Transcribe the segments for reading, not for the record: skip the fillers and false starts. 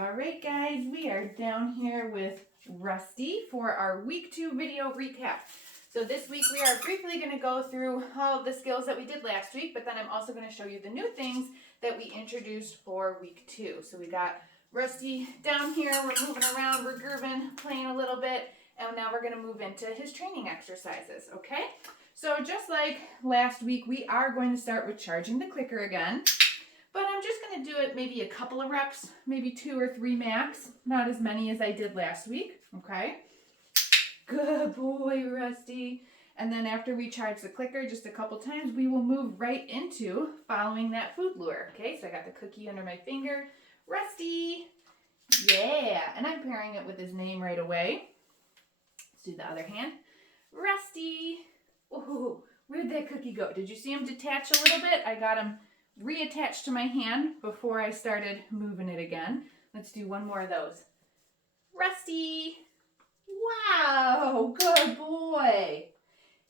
All right, guys, we are down here with Rusty for our week 2 video recap. So this week we are briefly going to go through all of the skills that we did last week, but then I'm also going to show you the new things that we introduced for week 2. So we got Rusty down here, we're moving around, we're grooving, playing a little bit, and now we're going to move into his training exercises, okay? So just like last week, we are going to start with charging the clicker again. But I'm just going to do it maybe a couple of reps, maybe 2 or 3 max, not as many as I did last week, okay? Good boy, Rusty. And then after we charge the clicker just a couple times, we will move right into following that food lure, okay? So I got the cookie under my finger. Rusty, yeah. And I'm pairing it with his name right away. Let's do the other hand. Rusty. Ooh, where'd that cookie go? Did you see him detach a little bit? I got him reattached to my hand before I started moving it again. Let's do one more of those. Rusty. Wow, good boy.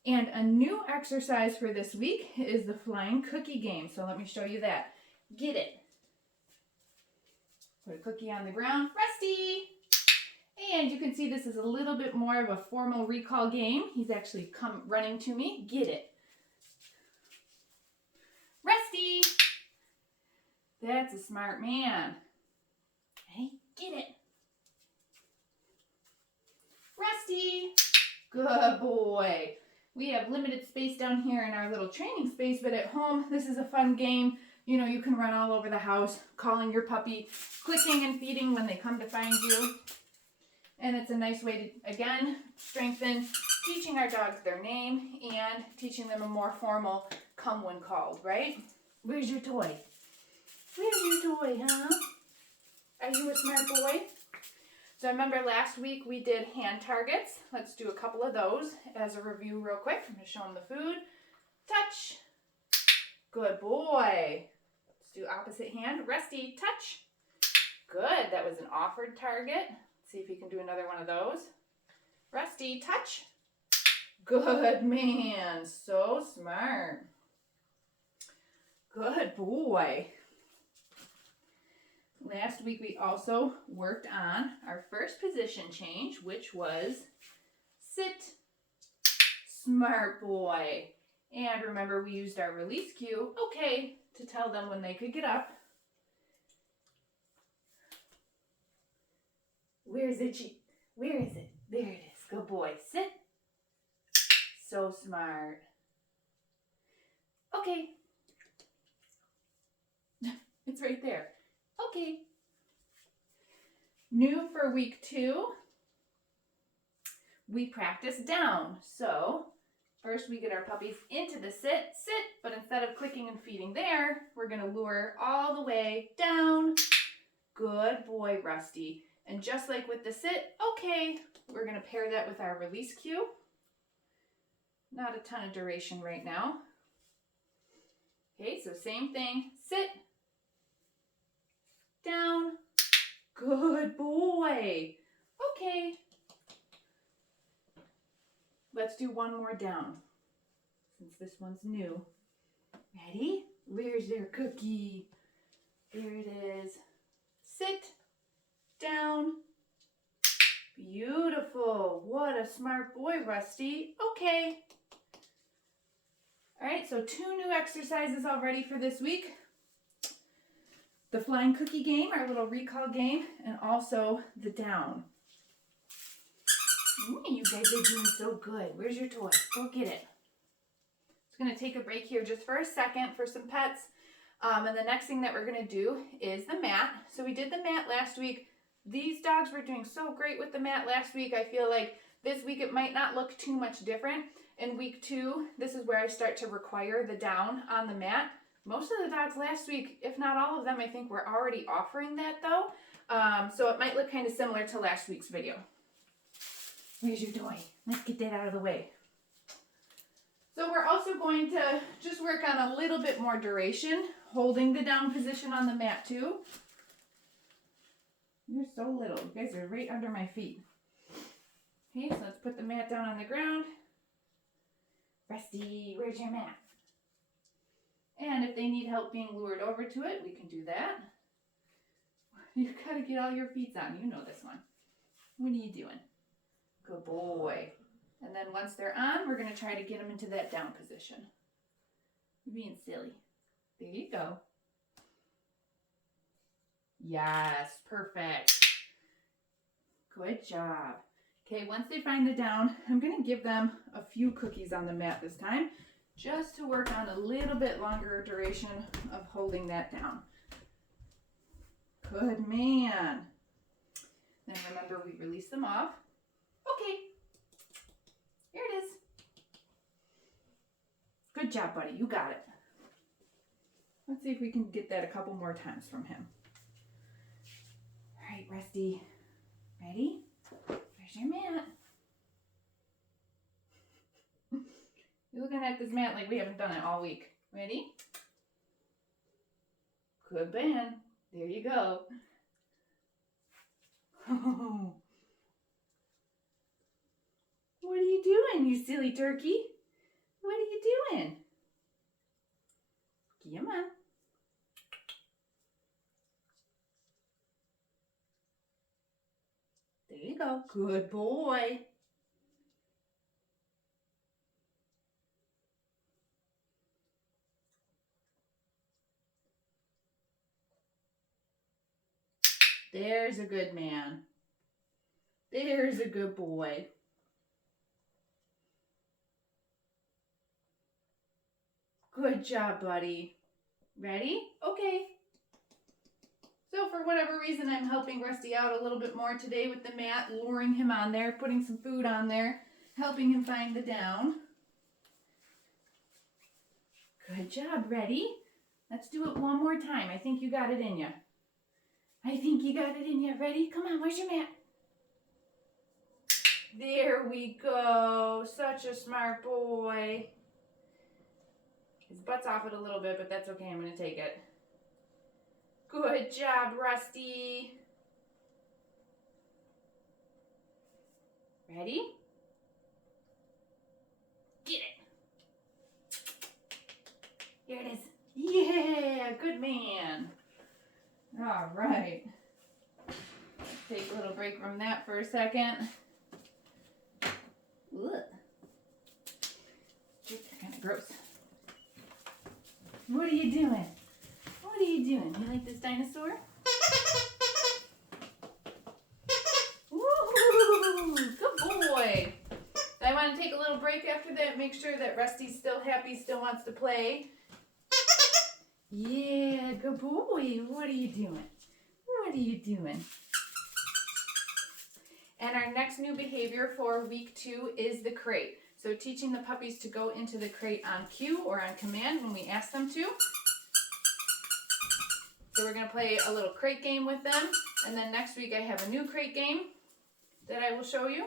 And a new exercise for this week is the flying cookie game. So let me show you that. Get it. Put a cookie on the ground. Rusty. And you can see this is a little bit more of a formal recall game. He's actually come running to me. Get it. Rusty. That's a smart man. Hey, get it. Rusty. Good boy. We have limited space down here in our little training space, but at home, this is a fun game. You know, you can run all over the house, calling your puppy, clicking and feeding when they come to find you. And it's a nice way to, again, strengthen teaching our dogs their name and teaching them a more formal come when called, right? Where's your toy? Where's your toy, huh? Are you a smart boy? So remember last week we did hand targets. Let's do a couple of those as a review real quick. I'm going to show them the food. Touch. Good boy. Let's do opposite hand. Rusty, touch. Good. That was an offered target. Let's see if you can do another one of those. Rusty, touch. Good man. So smart. Good boy. Last week we also worked on our first position change, which was sit. Smart boy. And remember we used our release cue, okay, to tell them when they could get up. Where is it? Where is it? There it is. Good boy. Sit. So smart. Okay. It's right there. Okay. New for week 2, we practice down. So first we get our puppy into the sit, but instead of clicking and feeding there, we're going to lure all the way down. Good boy, Rusty. And just like with the sit, okay, we're going to pair that with our release cue. Not a ton of duration right now. Okay, so same thing, sit. Down. Good boy. Okay. Let's do one more down, since this one's new. Ready? Where's their cookie? There it is. Sit. Down. Beautiful. What a smart boy, Rusty. Okay. All right, so 2 new exercises already for this week. The flying cookie game, our little recall game, and also the down. You guys are doing so good. Where's your toy? Go get it. Just going to take a break here just for a second for some pets. And the next thing that we're going to do is the mat. So we did the mat last week. These dogs were doing so great with the mat last week. I feel like this week it might not look too much different. In week 2, this is where I start to require the down on the mat. Most of the dogs last week, if not all of them, I think we're already offering that though. So it might look kind of similar to last week's video. Where's your toy? Let's get that out of the way. So we're also going to just work on a little bit more duration, holding the down position on the mat too. You're so little. You guys are right under my feet. Okay, so let's put the mat down on the ground. Rusty, where's your mat? And if they need help being lured over to it, we can do that. You gotta get all your feet on. You know this one. What are you doing? Good boy. And then once they're on, we're gonna try to get them into that down position. You're being silly. There you go. Yes, perfect. Good job. Okay, once they find the down, I'm gonna give them a few cookies on the mat this time, just to work on a little bit longer duration of holding that down. Good man. Then remember, we release them off. Okay, here it is. Good job, buddy, you got it. Let's see if we can get that a couple more times from him. All right, Rusty, ready? Where's your mat? You're looking at this mat like we haven't done it all week. Ready? Good man. There you go. What are you doing, you silly turkey? What are you doing? Come on. There you go. Good boy. There's a good man. There's a good boy. Good job, buddy. Ready? Okay. So for whatever reason, I'm helping Rusty out a little bit more today with the mat, luring him on there, putting some food on there, helping him find the down. Good job. Ready? Let's do it one more time. I think you got it in you. I think you got it in you. Ready? Come on, where's your mat? There we go. Such a smart boy. His butt's off it a little bit, but that's okay. I'm going to take it. Good job, Rusty. Ready? Get it. Here it is. Yeah, good man. All right. Take a little break from that for a second. Ugh. They're kind of gross. What are you doing? What are you doing? You like this dinosaur? Woo! Good boy. I want to take a little break after that. Make sure that Rusty's still happy, still wants to play. Yeah, good boy. What are you doing? What are you doing? And our next new behavior for week 2 is the crate. So teaching the puppies to go into the crate on cue or on command when we ask them to. So we're going to play a little crate game with them. And then next week I have a new crate game that I will show you.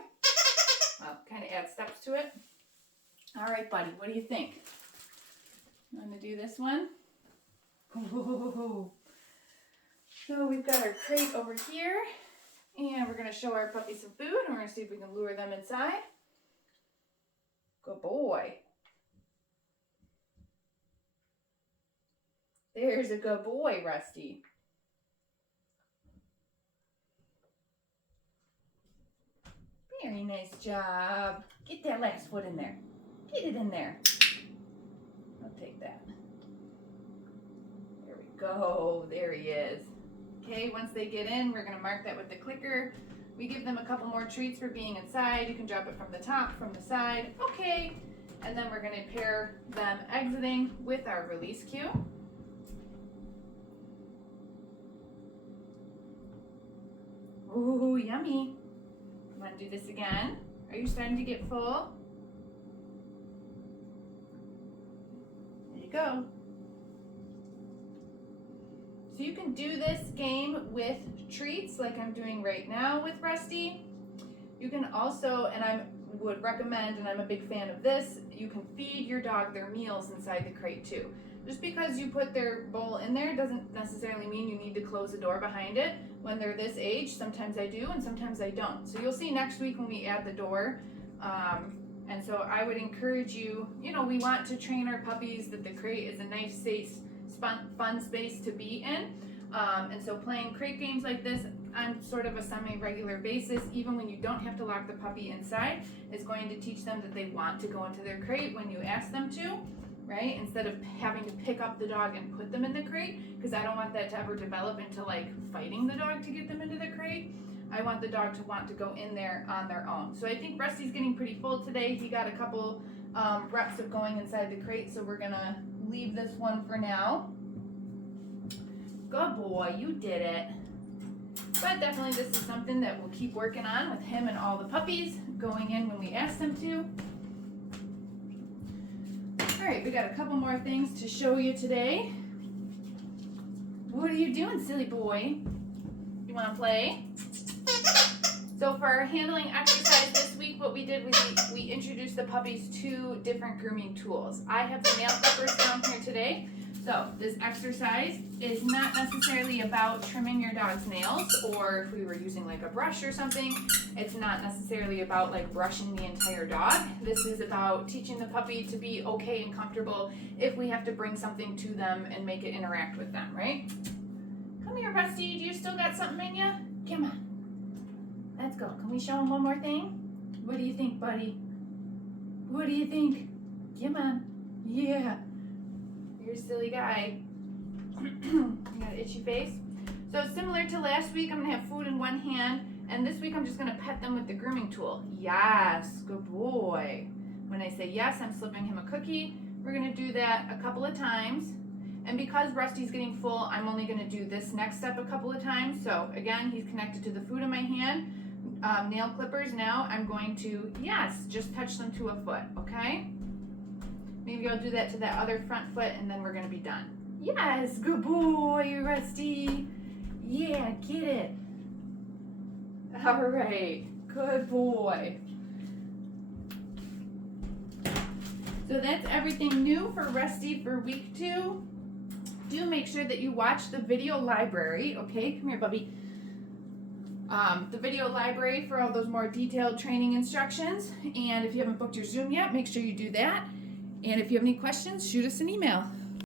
I'll kind of add steps to it. All right, buddy, what do you think? I'm going to do this one. Ooh. So we've got our crate over here. And we're going to show our puppy some food. And we're going to see if we can lure them inside. Good boy. There's a good boy, Rusty. Very nice job. Get that last foot in there. Get it in there. I'll take that. There we go. There he is. Okay, once they get in, we're going to mark that with the clicker. We give them a couple more treats for being inside. You can drop it from the top, from the side. Okay. And then we're going to pair them exiting with our release cue. Ooh, yummy. Want to do this again? Are you starting to get full? There you go. So you can do this game with treats like I'm doing right now with Rusty. You can also, and I would recommend, and I'm a big fan of this, you can feed your dog their meals inside the crate too. Just because you put their bowl in there doesn't necessarily mean you need to close the door behind it. When they're this age, sometimes I do and sometimes I don't. So you'll see next week when we add the door. And so I would encourage you, we want to train our puppies that the crate is a nice, safe, fun space to be in. And so playing crate games like this on sort of a semi-regular basis, even when you don't have to lock the puppy inside, is going to teach them that they want to go into their crate when you ask them to, right? Instead of having to pick up the dog and put them in the crate, because I don't want that to ever develop into like fighting the dog to get them into the crate. I want the dog to want to go in there on their own. So I think Rusty's getting pretty full today. He got a couple reps of going inside the crate, so we're gonna leave this one for now. Good boy, you did it. But definitely this is something that we'll keep working on with him and all the puppies, going in when we ask them to. All right, we got a couple more things to show you today. What are you doing, silly boy? You wanna play? So for our handling exercise this week, what we did was we introduced the puppies to different grooming tools. I have the nail clippers down here today. So this exercise is not necessarily about trimming your dog's nails, or if we were using like a brush or something, it's not necessarily about like brushing the entire dog. This is about teaching the puppy to be okay and comfortable if we have to bring something to them and make it interact with them, right? Come here, Rusty. Do you still got something in you? Come on. Let's go. Can we show him one more thing? What do you think, buddy? What do you think? Come on. Yeah. You're a silly guy. You got an itchy face? So similar to last week, I'm going to have food in one hand, and this week I'm just going to pet them with the grooming tool. Yes, good boy. When I say yes, I'm slipping him a cookie. We're going to do that a couple of times. And because Rusty's getting full, I'm only going to do this next step a couple of times. So again, he's connected to the food in my hand. Nail clippers now, I'm going to, yes, just touch them to a foot, okay? Maybe I'll do that to that other front foot, and then we're going to be done. Yes, good boy, Rusty. Yeah, get it. All right, good boy. So that's everything new for Rusty for week 2. Do make sure that you watch the video library, okay? Come here, Bubby. The video library for all those more detailed training instructions. And if you haven't booked your Zoom yet, make sure you do that. And if you have any questions, shoot us an email.